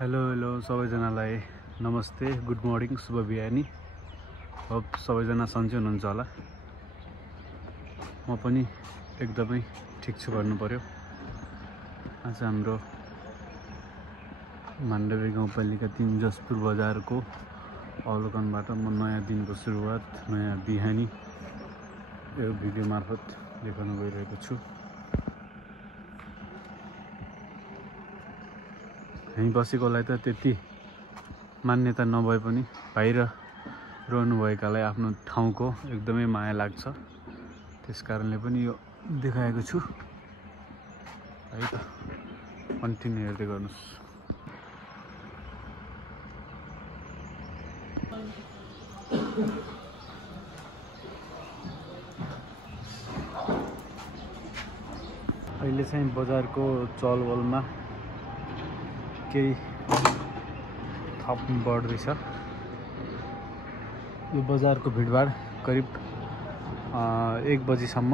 Hello सबैजनालाई नमस्ते, good morning, शुभ बिहानी। होप सबैजना सन्चै हुनुहुन्छ होला। म पनि एकदमै ठिक छु भन्नु पर्यो। आज हाम्रो माण्डवी गाउँपालिका 3 जसपुर बजारको अवलोकनबाट म नयाँ दिनको सुरुवात, नयाँ बिहानी यो भिडियो मार्फत देखाउन गइरहेको छु। यहीँ बसेकोलाई त त्यति मान्यता नभए पनि बाहिर रहनुभएकालाई आफ्नो ठाउँको एकदमै माया लाग्छ। त्यसकारणले पनि यो देखाएको छु है त। कन्टिन्यू हेर्दै गर्नुहोस्। अहिले चाहिँ बजारको चलवलमा केही थप बढ्दैछ। यो बजारको भिडभाड करिब 1 बजीसम्म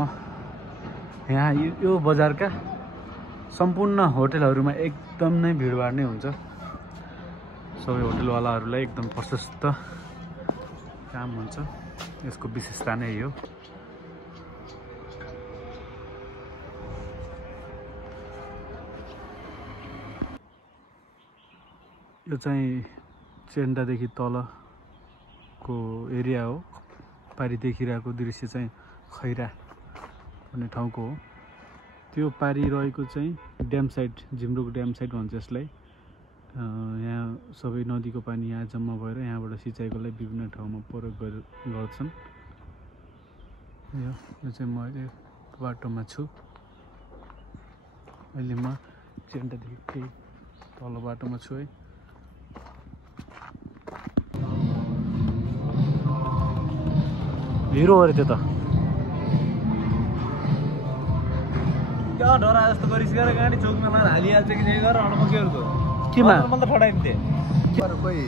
यहाँ यो बजारका सम्पूर्ण होटलहरूमा एकदम नै भिडभाड नै हुन्छ। सबै होटलवालाहरूलाई एकदम प्रशस्त काम हुन्छ। यसको विशेषता नै हो। यो चाहिँ चेन्डादेखि तलको एरिया हो। पारी देखिरहेको दृश्य चाहिँ खैरा भन्ने ठाउँको हो। त्यो पारी रहेको चाहिँ ड्याम साइड, झिमरुक ड्याम साइड भन्छ यसलाई। यहाँ सबै नदीको पानी यहाँ जम्मा भएर यहाँबाट सिँचाइको लागि विभिन्न ठाउँमा प्रयोग गर्छन्। यो चाहिँ म अहिले बाटोमा छु। अहिले म चेन्डादेखि केही तल बाटोमा छु है। हिरो अरे त्यो त क्या डरा जस्तो गरिसकेर गाडी चौकमा लाएर हालिहाल्छ कि जे गरेर म के गर्छु केमा म त ठडाइन्थे कोही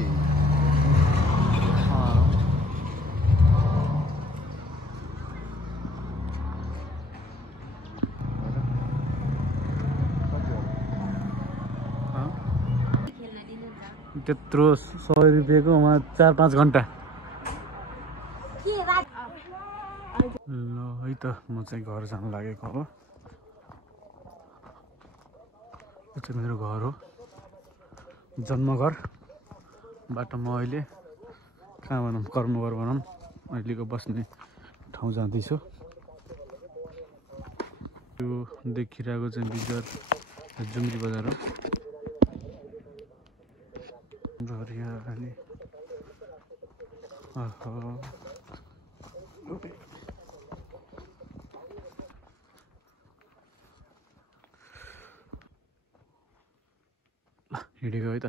त्यत्रो 100 रुपियाँको वहाँ 4-5 घन्टा। ल है त, म चाहिँ घर जान लागेको हो। यो चाहिँ मेरो घर हो, जन्मघर। बाटो म अहिले कहाँ भनौँ, कर्मघर भनौँ, अहिलेको बस्ने ठाउँ जाँदैछु। यो देखिरहेको चाहिँ बजार जुम्री बजार हो। हरियाली हिँडेको है त।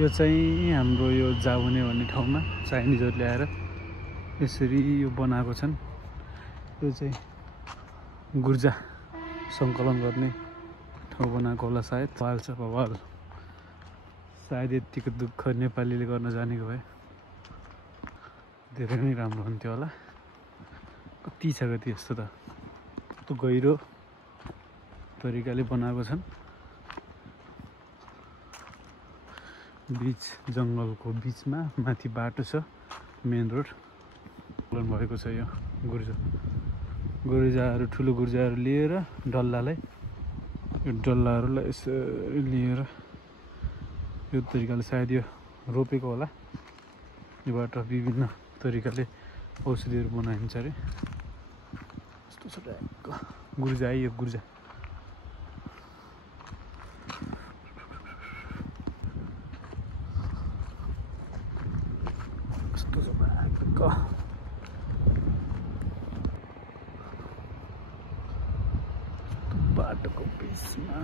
यो चाहिँ हाम्रो यो जाउने भन्ने ठाउँमा चाइनिजहरूले आएर यसरी यो बनाएको छन्। यो चाहिँ गुर्जा सङ्कलन गर्ने ठाउँ बनाएको होला सायद। वाल छ वाल। सायद यतिको दुःख नेपालीले गर्न जानेको भए धेरै नै राम्रो हुन्थ्यो होला। कति छ कति यस्तो त कस्तो गहिरो तरिकाले बनाएको छन्। बीच जङ्गलको बीचमा माथि बाटो छ, मेन रोड भएको छ। यो गुर्जाहरू ठुलो गुर्जाहरू लिएर डल्लालाई, यो डल्लाहरूलाई यसरी लिएर यो तरिकाले सायद यो रोपेको होला। योबाट विभिन्न तरिकाले औषधिहरू बनाइन्छ अरे। यस्तो छ गुर्जा है यो गुर्जा। यस्तो छ बाटोको बिचमा।